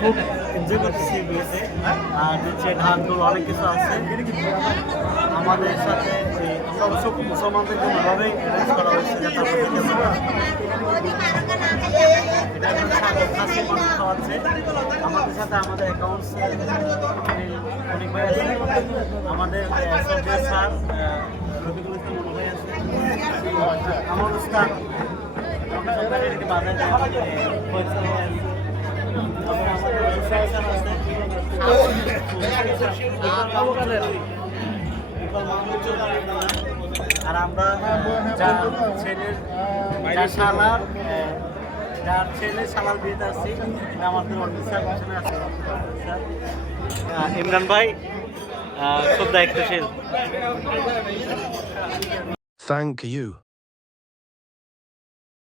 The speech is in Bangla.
খুব এনজয় করতেছি বিয়েতে। আর হচ্ছে ঢাকঢোল অনেক কিছু আছে আমাদের সাথে। আমরা অবশ্য মুসলমানদের জন্য ভাবেই অ্যারেঞ্জ করা হয়েছে যাতে আমরা দেখতে পারি। এটা একটা খাসির মাংস খাওয়াচ্ছে আমাদের সাথে। আমাদের অ্যাকাউন্টস অনেক ভাই আছে, আমাদের সৌদি স্যার রবিকুল ইসলাম মনে ভাই আছে, আমার উস্তাদ বাজার আর আমরা যার ছেলের শালার যার ছেলে শালার বিয়েতে আসছি আমাদের অফিসার পিছনে আছে ইমরান ভাই, খুব দায়িত্বশীল। Thank you.